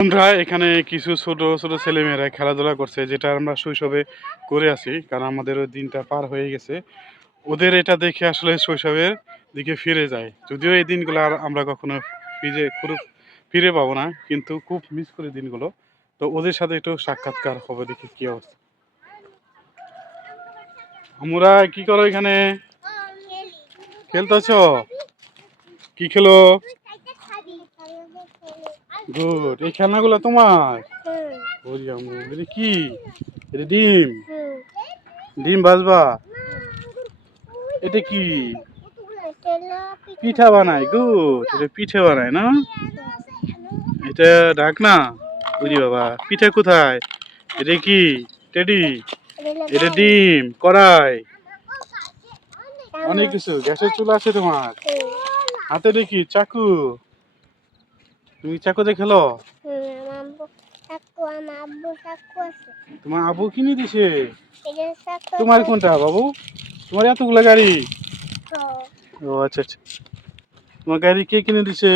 আমরা এখানে কিছু ছোট ছোট ছেলেমেয়েরা খেলাধুলা করছে, যেটা আমরা শৈশবে করে আছি, কারণ আমাদের ওই দিনটা পার হয়ে গেছে। ওদের এটা দেখে আসলে শৈশবের দিকে ফিরে যায়, যদিও এই দিনগুলো আর আমরা কখনো ফিরে পাবো না, কিন্তু খুব মিস করি দিনগুলো। তো ওদের সাথে একটু সাক্ষাৎকার হবে, দেখি কি অবস্থা। আমরা কি করো এখানে? খেলতেছ? কি খেলো? গুড। এই খেলনাগুলো তোমার? এটা কি? এটা ডিম? ডিম ভাজবা? এটা কি? পিঠা বানায়। গুড। এটা পিঠে বানায় না? এটা ঢাকনা? বুঝি বাবা। পিঠা কোথায়? এটা কি? টেডি? এটা ডিম, কড়াই, অনেক কিছু। গ্যাসের চুলা আছে তোমার হাতে? দেখি চাকু। তুমি চাকুতে খেলো? তোমার আব্বু কিনে দিছে? তোমার কোনটা বাবু? তোমার এতগুলো গাড়ি? ও আচ্ছা আচ্ছা। তোমার গাড়ি কে কিনে দিছে?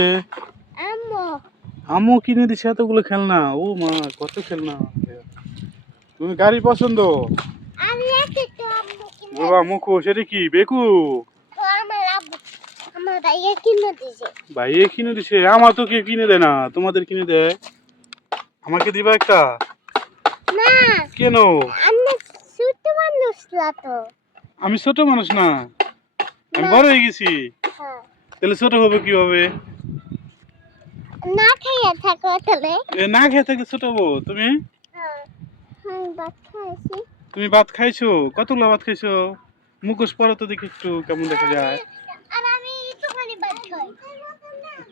আম্মু কিনে দিছে এতগুলো খেলনা। ও মা, কত খেলনা! তুমি গাড়ি পছন্দ? বাবা মুখো, সেটা কি বেকু? ভাইয়ে কিনে দিছে? আমার তো কে কিনে দেয় না, তোমাদের কিনে দেয়। আমাকে দিবা একটা? কেন? আমি ছোট মানুষ না, আমি বড় হয়ে গেছি। তাহলে ছোট হবে কিভাবে? না খেয়ে থাকলে ছোট হবো। তুমি? তুমি ভাত খাইছো? কতগুলো ভাত খাইছো? মুখোশ পরো তো দেখি একটু, কেমন দেখা যায়।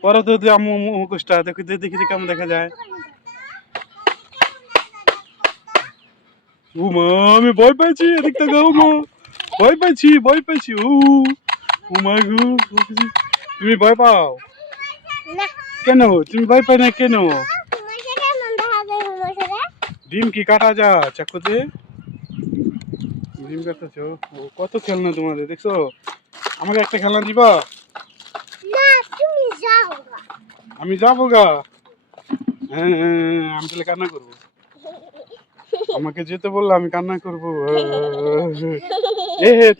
পরো তো আম্মু মুখোশটা, দেখি দেখি কেমন দেখা যায়। উমা, আমি ভয় পাইছি। এদিক থেকে উমা, ভয় পাইছি। উমা গো, তুমি ভয় পাও কেন? তুমি ভয় পাই না কেন? ডিম কি কাটা যা চাকুতে? ডিম কাটতেছো? কত খেলনা তোমাদের, দেখছো? আমাকে একটা খেলনা দিবা? আমি যাবো গা। হ্যাঁ, আমি তাহলে কান্না করবো। আমাকে যেতে বললে আমি কান্না করবো।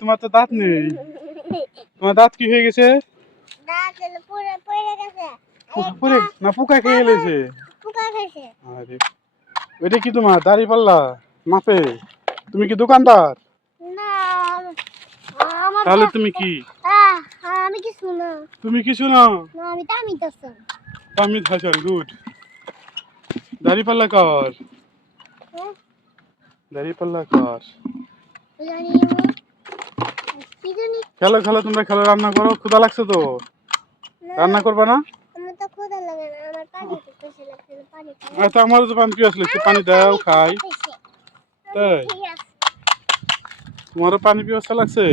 তোমার তো দাঁত নেই। তোমার দাঁত কি হয়ে গেছে? না পোকা খেয়ে গেলেছে? আরে, ওইটা কি তোমার দাড়ি পাল্লা মাপে? তুমি কি দোকানদার? তাহলে তুমি কি? তুমি কিছু না? আমি হাসান। গুড। দাড়ি পাল্লা কর, দাড়ি পাল্লা কর। খেলো খেলো, তোমরা খেলো, রান্না করো। ক্ষুধা লাগছে তো? রান্না করবা না? আচ্ছা, আমারও তো পানি পিয়াস লাগছে, পানি দাও খাই। তাই তোমারও পানি পিয়াসা লাগছে?